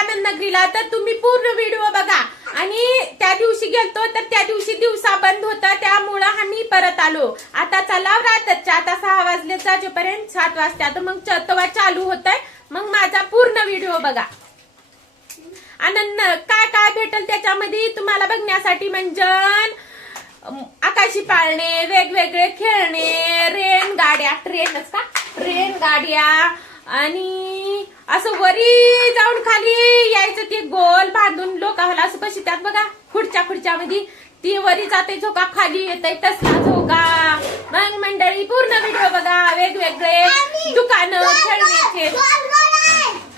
आनंद नगरीला, तर तुम्ही पूर्ण व्हिडिओ बघा. आणि त्या दिवशी गेलतो तर त्या दिवशी दिवसा बंद होता, त्यामुळं आम्ही परत आलो. आता चला रात्रच्या, आता 6 वाजले जाजेपर्यंत 7 वाजता तर मग तेव्हा चालू होतंय. मग माझा पूर्ण व्हिडिओ बघा. आनंद काय काय भेटल त्याच्यामध्ये तुम्हाला बघण्यासाठी. म्हणजे आकाशी पाळणे, वेगवेगळे खेळणे, रेन गाड्या, ट्रेनच का, ट्रेन गाड्या, आणि असं वरी जाऊन खाली यायचं, ते गोल बांधून लोक असं बसतात बघा खुर्च्यामध्ये, ती वरी जाते झोका, खाली येते तसला झोका. मग मंडळी पूर्ण व्हिडिओ बघा. वेगवेगळे दुकानं खेळण्याचे.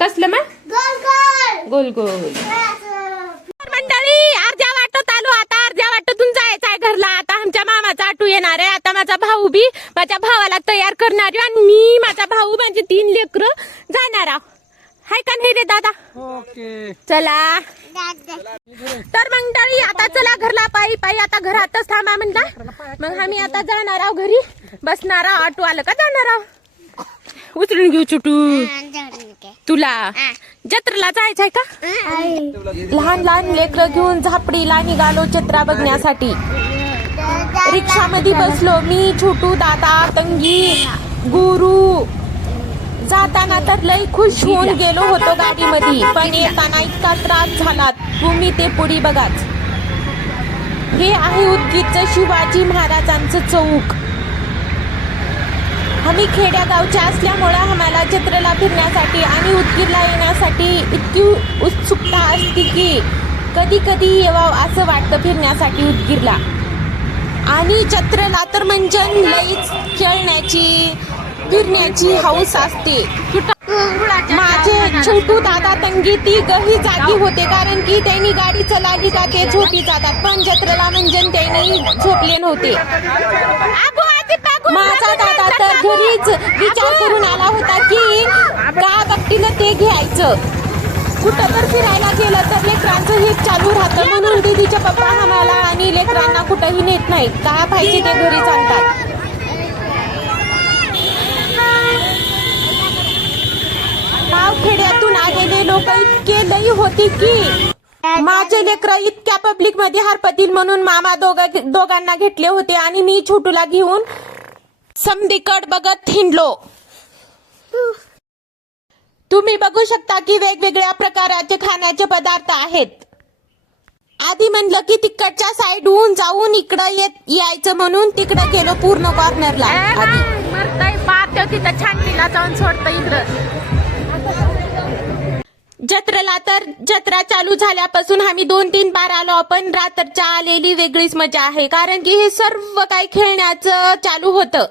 कसलं मग गोल गोल. मंडळी अर्ध्या वाटत आलो, आता अर्ध्या वाटतून जायचं आहे घरला. आता आमच्या मामाचा ऑटो येणार आहे. आता माझा भाऊ बी माझ्या भावाला तयार करणार आहे, आणि मी माझा भाऊ म्हणजे 3 लेकरं जाणार आहोत. हाय का नाही रे दादा? ओके चला तर मंडळी आता चला घरला, पायी पायी. आता घरातच थांबा म्हणला, मग आम्ही आता जाणार आहोत घरी. बसणार आहोत, ऑटो आलं का जाणार आहोत. उचलून घेऊ चुटू. तुला जत्रेला जायचंय का? लहान लहान लेकरं घेऊन झापडीला निघालो जत्रा बघण्यासाठी. रिक्षामध्ये बसलो मी, छोटू, दादा, तंगी, गुरु. जाताना तर लई खुश होऊन गेलो होतो गाडीमध्ये, पण येताना इतका त्रास झाला. तुम्ही ते पुढे बघाच. हे आहे उदगीरचं शिवाजी महाराजांचं चौक. आम्ही खेड्या गावच्या असल्यामुळे आम्हाला जत्रेला फिरण्यासाठी आणि उदगीरला येण्यासाठी इतकी उत्सुकता असते की कधी कधी येवावं असं वाटतं फिरण्यासाठी उदगीरला. आणि जत्रेला तर म्हणजे लईच खेळण्याची फिरण्याची हौस असते. माझे छोटू, दादा, तंगी ती गही जागी होते, कारण की त्यांनी गाडी चलाली का ते झोपी जातात, पण जत्रेला म्हणजे त्यांनी झोपले नव्हते. माझा दादा तर घरीच विचार करून आला होता की का बघतीनं ते घ्यायचं. कुठं तर फिरायला गेलं तर लेकरांचं हे चालू राहतं, म्हणून दीदीचे पप्पा आम्हाला आणि लेकरांना कुठंही नेत नाहीत. काय पाहिजे ते घरीच आणतात. गावखेड्यातून आलेले लोक इतके लई होते की माझे लेकरं इतक्या पब्लिक मध्ये हरपतील म्हणून मामा दोघांना घेतले होते, आणि मी छोटूला घेऊन समदीकड बघत हिंडलो. तुम्ही बघू शकता की वेगवेगळ्या प्रकारचे खाण्याचे पदार्थ आहेत. आधी म्हणलं की तिकडच्या साईडहून जाऊन इकडं यायचं, म्हणून तिकडं गेलो पूर्ण कॉर्नरला. तिथं छाननीला जाऊन सोडतं इकडं. जत्रेला तर जत्रा चालू झाल्यापासून आम्ही 2-3 बार आलो, पण रात्रच्या आलेली वेगळीच मजा आहे, कारण की हे सर्व काही खेळण्याचं चालू होतं.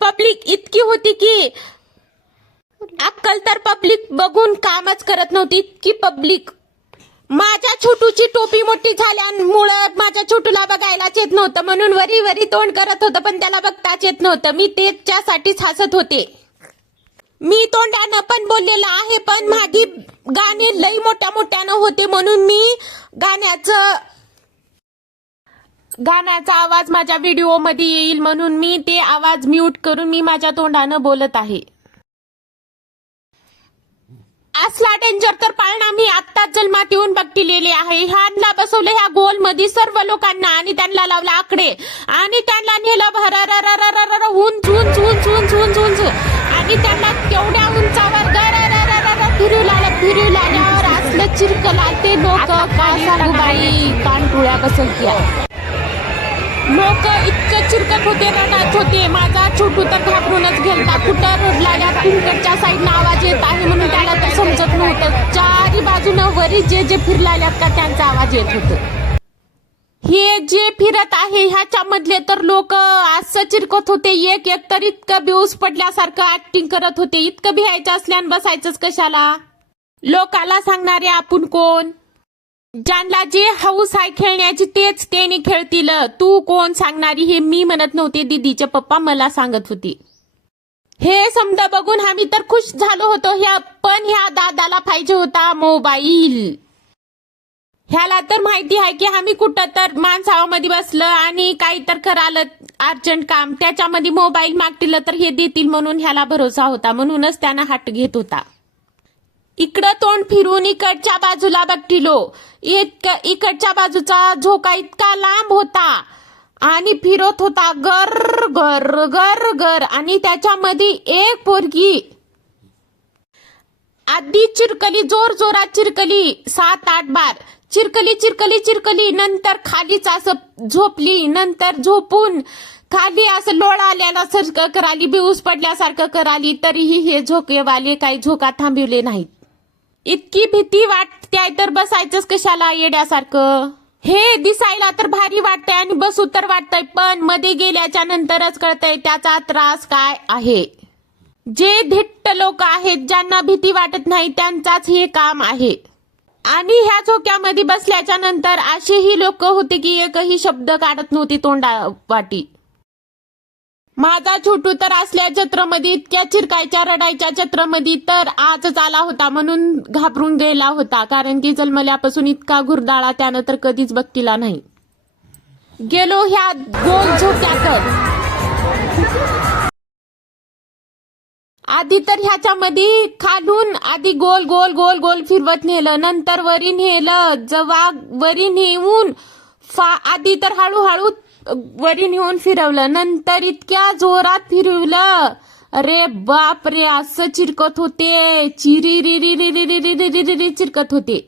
पब्लिक इतकी होती की अक्कल तर पब्लिक बघून कामच करत नव्हती, इतकी पब्लिक. माझ्या छोटूची टोपी मोठी झाल्यामुळं माझ्या छोटूला बघायलाच येत नव्हतं, म्हणून वरी वरी तोंड करत होतं, पण त्याला बघताच येत नव्हतं. मी त्याच्यासाठीच हसत होते. मी तोंडानं पण बोललेलं आहे, पण माझी गाणे लई मोठ्यानं होते, म्हणून मी गाण्याचा आवाज माझ्या व्हिडिओ मध्ये येईल म्हणून मी ते आवाज म्यूट करून मी माझ्या तोंडानं बोलत आहे. असला डेंजर तर पाळणा मी आत्ताच जन्मात येऊन बघितलेले आहे. ह्यांना बसवलं ह्या गोल मध्ये सर्व लोकांना, आणि त्यांना लावला आकडे, आणि त्यांना नेलं भर उंच, आणि त्यांना केवढ्या उंचावर फिरू लागल्यावर असलं चिरकला ते लोक का सांगू बाई, कानटुळ्या बसवत्या. लोक इतके चिरकत होते, रडत होते. माझा छोटू तर घाबरूनच गेलता. कुठं रोडला या कुंकडच्या साईडनं आवाज येत आहे म्हणून त्याला तर समजत नव्हतं. चारी बाजूनं वरी जे फिरलाल्यात का त्यांचा आवाज येत होतं. हे जे फिरत आहे ह्याच्या मधले तर लोक असं चिरकत होते, एक तर इतकं बेऊस पडल्यासारखं ऍक्टिंग करत होते. इतकं भिहायचं असल्यानं बसायचंच कशाला. लोकाला सांगणारे आपण कोण? ज्यांना जे हौस आहे खेळण्याची तेच त्यांनी खेळतील. तू कोण सांगणारी हे मी म्हणत नव्हते, दीदीचे पप्पा मला सांगत होते. हे समजा बघून आम्ही तर खुश झालो होतो. पण ह्या दादाला पाहिजे होता मोबाईल. ह्याला तर माहिती आहे की आम्ही कुठं तर माणसामध्ये बसलं आणि काही तर करालं अर्जंट काम, त्याच्यामध्ये मोबाईल मागतील तर हे देतील म्हणून ह्याला भरोसा होता, म्हणूनच त्यानं हट्ट घेत होता. इकडं तोंड फिरून इकडच्या बाजूला बघतिलो. इकडच्या बाजूचा झोका इतका लांब होता आणि फिरत होता गर गर गर गर. आणि त्याच्यामध्ये एक पोरगी आधी चिरकली, जोर जोरात चिरकली, 7-8 बार चिरकली चिरकली चिरकली. नंतर खालीच असं झोपली. नंतर झोपून खाली असं लोळ आल्यासारखं कराली, बेऊस पडल्यासारखं कराली. तरीही हे झोकेवाले काही झोका थांबवले नाहीत. इतकी भीती वाटते तर बसायचंच कशाला येड्यासारखं. हे दिसायला तर भारी वाटतंय आणि बसू तर वाटतंय, पण मध्ये गेल्याच्या नंतरच कळतंय त्याचा त्रास काय आहे. जे धिट्ट लोक आहेत, ज्यांना भीती वाटत नाही, त्यांचाच हे काम आहे. आणि ह्या झोक्यामध्ये बसल्याच्या नंतर असेही लोक होते की एकही शब्द काढत नव्हते तोंडावाटी. माझा छोटू तर असल्या जत्रेमध्ये इतक्या चिरकायच्या रडायच्या जत्रेमध्ये तर आजच आला होता म्हणून घाबरून गेला होता. कारण की जन्मल्यापासून इतका घुरदाळा त्यानं तर कधीच बघितला नाही. गेलो ह्या गोल झोक्यातच. आधी तर ह्याच्यामध्ये खालून आधी गोल गोल गोल गोल फिरवत नेलं, नंतर वरी नेलं. जेव्हा वरी नेऊन आधी तर हळूहळू वरी नेऊन फिरवलं, नंतर इतक्या जोरात फिरवलं, अरे बाप रे, असं चिरकत होते, चिरी रि रि रि रि रि रि रि रि रि चिरकत होते.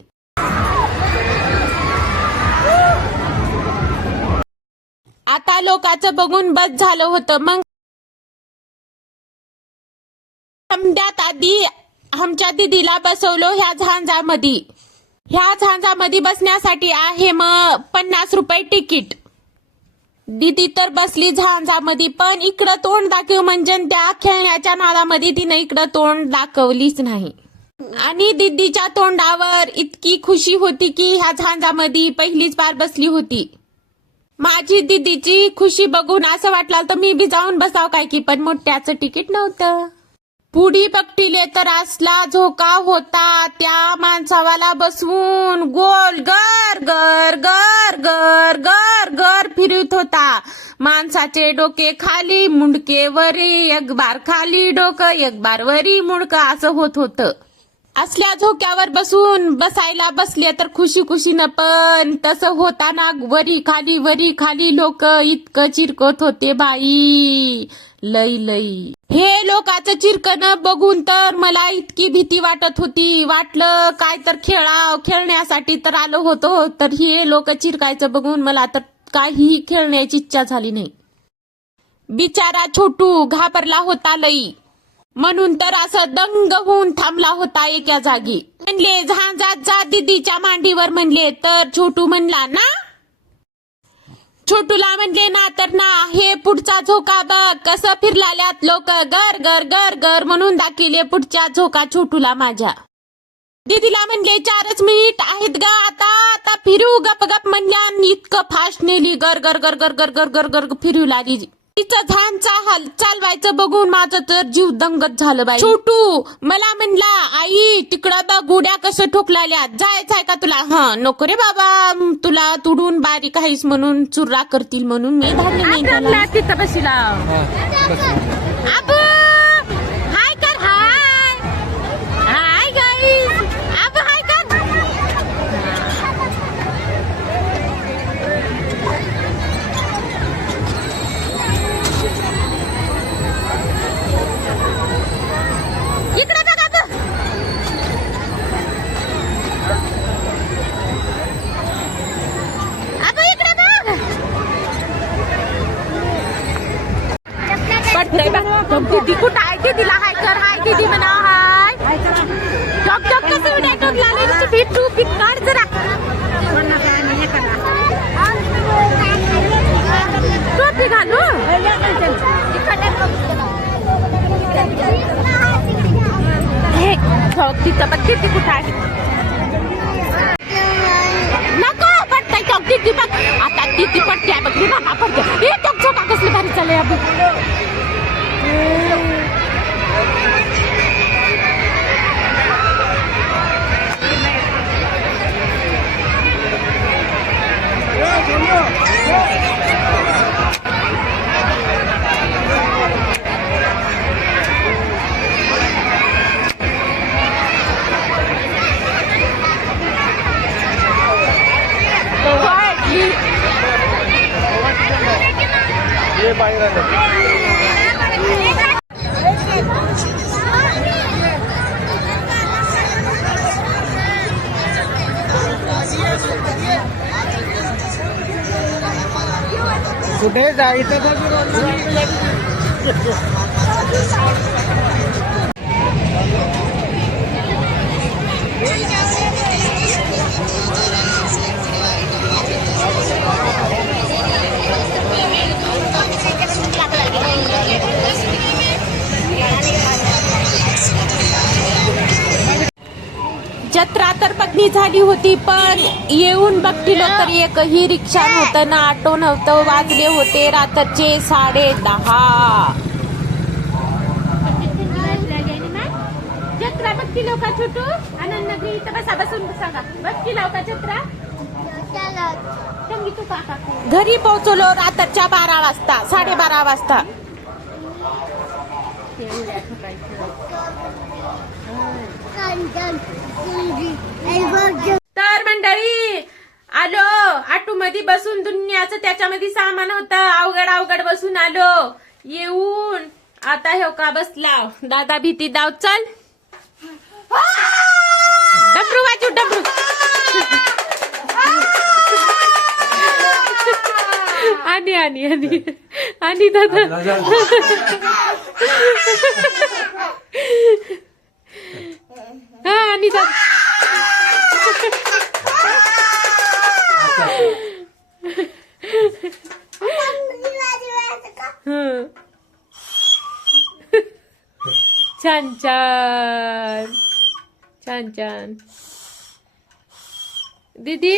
आता लोकांचं बघून बस झालं होतं. मग समद्यात आधी आमच्या दीदीला बसवलो ह्या झांजामध्ये. ह्या झांजामध्ये बसण्यासाठी आहे मग 50 रुपये तिकीट. दीदी तर बसली झांजामध्ये, पण इकडं तोंड दाखव म्हणजे त्या खेळण्याच्या नादामध्ये तिने इकडं तोंड दाखवलीच नाही. आणि दीदीच्या तोंडावर इतकी खुशी होती की ह्या झांजामध्ये पहिलीच बार बसली होती. माझी दीदीची खुशी बघून असं वाटलं तर मी बी जाऊन बसाव काय की, पण मोठ्याचं तिकीट नव्हतं. पुढी बघतिले तर असला झोका होता, त्या माणसावाला बसवून गोल गर गर गर गर गर गर फिरत होता. माणसाचे डोके खाली, मुंडके वरी, एक बार खाली डोकं, एक बार वरी मुंडकं, असं होत होतं. असल्या झोक्यावर बसायला बसले तर खुशी खुशीनं, पण तसं होताना वरी खाली लोक इतकं चिरकत होते बाई, लई लई. हे लोकांचं चिरकणं बघून तर मला इतकी भीती वाटत होती. वाटलं काय तर खेळण्यासाठी तर आलो होतो, तर हे लोक चिरकायचं बघून मला तर काहीही खेळण्याची इच्छा झाली नाही. बिचारा छोटू घाबरला होता लई, म्हणून तर असं दंग होऊन थांबला होता एका जागी. म्हणले झांजात जा दीदीच्या मांडीवर म्हणले, तर छोटू म्हणला ना. छोटूला म्हणले ना तर ना, हे पुढचा झोका बघ कसं फिरलाल्यात लोक, गर गर गर गर म्हणून दाखिले पुढच्या झोका छोटूला माझ्या. दीदीला म्हणले 4च मिनिट आहेत ग, आता फिरू गप गप म्हणल्या, इतकं फास्ट नेली गर गर गर गर गर गर गर गर फिरू लागली. तिचं झांचा हाल चालवायचं बघून माझं तर जीव दंगत झालं बाई. छोटू मला म्हणला, आई तिकडं बघ गुड्या कसं ठोकलाल्या, जायचंय का तुला? हा नको रे बाबा, तुला तुडून बारीक आहेस म्हणून चुर्रा करतील म्हणून मी धाडले नाही त्याला. तिथं बसीला आबू हाय कर, हाय हाय गाईस, आबू हाय कर. इकडे बघा ग, आबू इकडे बघ. पडतंय बघ, दीदी कुठं आहे? दीदीला हाय कर, हाय दीदी म्हणा, हाय. टॉक टॉक कसं उड्या टोक लागली, फिट टू फिट काढ जरा. टोपी घालू तिथं बघ, किती कुठं आहे? नको पडतंय टॉक दीदी बघ, आता किती पडते बघ, बाबा पडते. टॉक झोका कसली भारी चालय अबू. पाणी राहिलं. कुठे जायचं जत्रा तर बघणी झाली होती, पण येऊन बघितलं तर एकही रिक्षा नव्हतं ना ऑटो नव्हतं. वाजले होते रात्रीचे 10:30. जत्रा बघती लोका छोटू आनंद नगरी इथं बसा, बसून सांगा बघती लोका जत्रा. घरी पोहोचलो रात्रीच्या 12 वाजता, 12:30 वाजता. तर मंडळी आलो ऑटो मध्ये बसून, दुनियाचं त्याच्यामध्ये सामान होतं, अवघड बसून आलो. येऊन आता हे का बसला दादा भीती दाव. चल डबरू वाजू डबरू. आणि दादा हा आणि दादा छान दीदी.